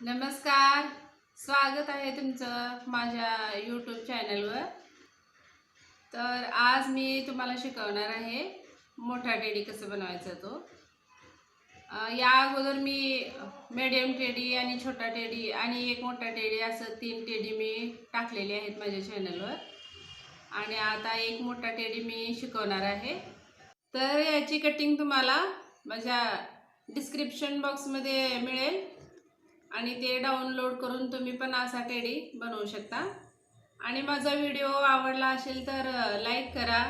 नमस्कार, स्वागत आहे तुमचं माझ्या यूट्यूब चॅनलवर। तर आज मी तुम्हाला शिकवणार आहे मोठा टेडी कसं बनवायचा तो। या अगोदर मी मीडियम टेडी आणि छोटा टेडी आणि एक मोठा टेडी असं 3 टेडी मी टाकलेले आहेत माझ्या चॅनलवर आणि आता एक मोठा टेडी मी शिकवणार आहे। तर याची कटिंग तुम्हाला माझ्या डिस्क्रिप्शन बॉक्समध्ये मिळेल आणि ते डाउनलोड करून तुम्ही पण असा टेडी बनवू शकता। आणि माझा व्हिडिओ आवडला असेल तर लाईक करा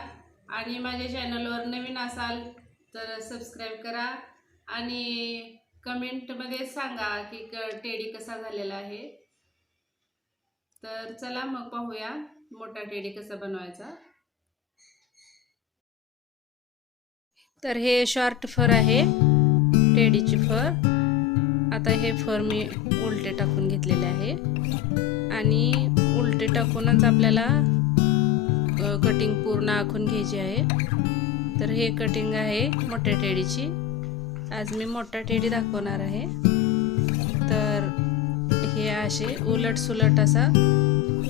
आणि माझ्या चॅनलवर नवीन असाल तर सबस्क्राइब करा आणि कमेंटमध्ये सांगा की टेडी कसा झालेला आहे। तर चला मग पाहूया मोठा टेडी कसा बनवायचा। तर हे शॉर्ट फर आहे, टेडीची फर। आता हे फर मी उलटे टाकून घेतलेले आहे आणि उलटे टाकूनच आपल्याला कटिंग पूर्ण आखून घ्यायची आहे। तर हे कटिंग आहे मोठ्या टेडीची। आज मी मोठा टेडी दाखवणार आहे। तर हे असे उलट सुलट असा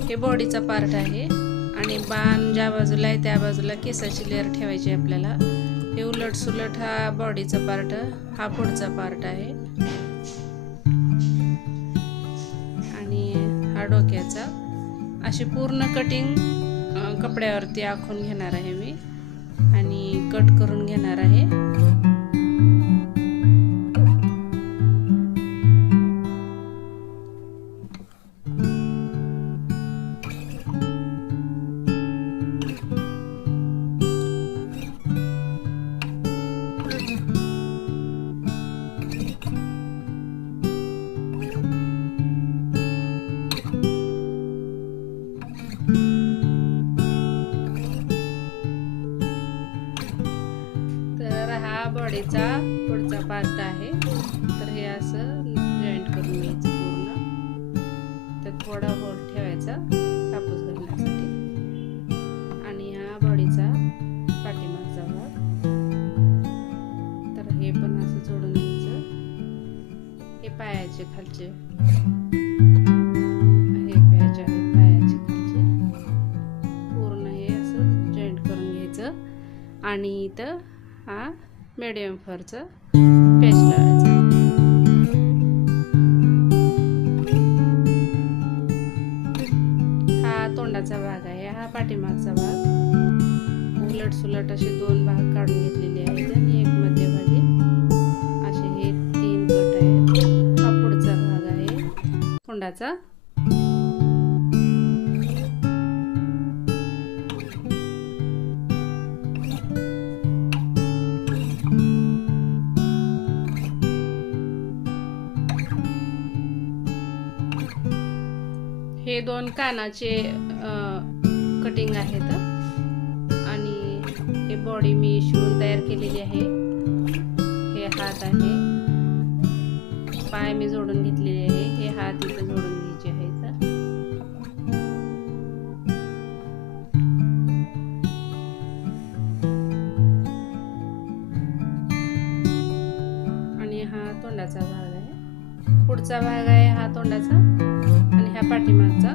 हे बॉडीचा पार्ट आहे आणि बाण ज्या बाजूला आहे त्या बाजूला केसाची लेअर ठेवायची आपल्याला। हे उलट सुलट हा बॉडीचा पार्ट, हा पुढचा पार्ट आहे आणि हा डोक्याचा। अशी पूर्ण कटिंग कपड्यावरती आखून घेणार आहे मी आणि कट करून घेणार आहे। बॉडीचा पुढचा पार्ट आहे। तर हे असं जॉईंट करून घ्यायचं पूर्ण। तर थोडा होल ठेवायचा कापूस घालण्यासाठी आणि हा बॉडीचा पाठीमागचा भाग। तर हे पण असं जोडून घ्यायचं। हे पायाचे खालचे, हे पायाचे खालचे पूर्ण हे असं जॉईंट करून घ्यायचं आणि इथं हा मीडियम फरचा पॅच लावायचा। हा तोंडाचा भाग आहे, हा पाठीमागचा भाग। उलट सुलट असे 2 भाग काढून घेतलेले आहेत आणि एक मध्यभागी असे हे 3 कट आहेत। हा पुढचा भाग आहे तोंडाचा। हे 2 कानाचे कटिंग आहेत आणि हे बॉडी मी शिवून तयार केलेली आहे। हे हात आहे, पाय मी जोडून घेतलेले आहे। हे हात इथे जोडून घ्यायचे आहेत आणि हा तोंडाचा भाग आहे। पुढचा भाग आहे हा तोंडाचा आणि हा पाठीमागचा।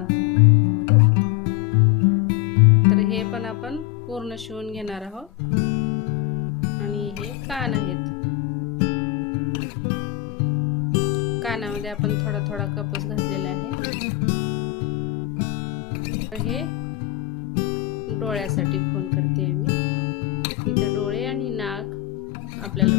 तर हे पण आपण पूर्ण शिवून घेणार आहोत आणि हे कान आहेत। कानामध्ये आपण थोडा थोडा कापूस घातलेला आहे। तर हे डोळ्यासाठी खून करते मी। इथे डोळे आणि नाक आपल्याला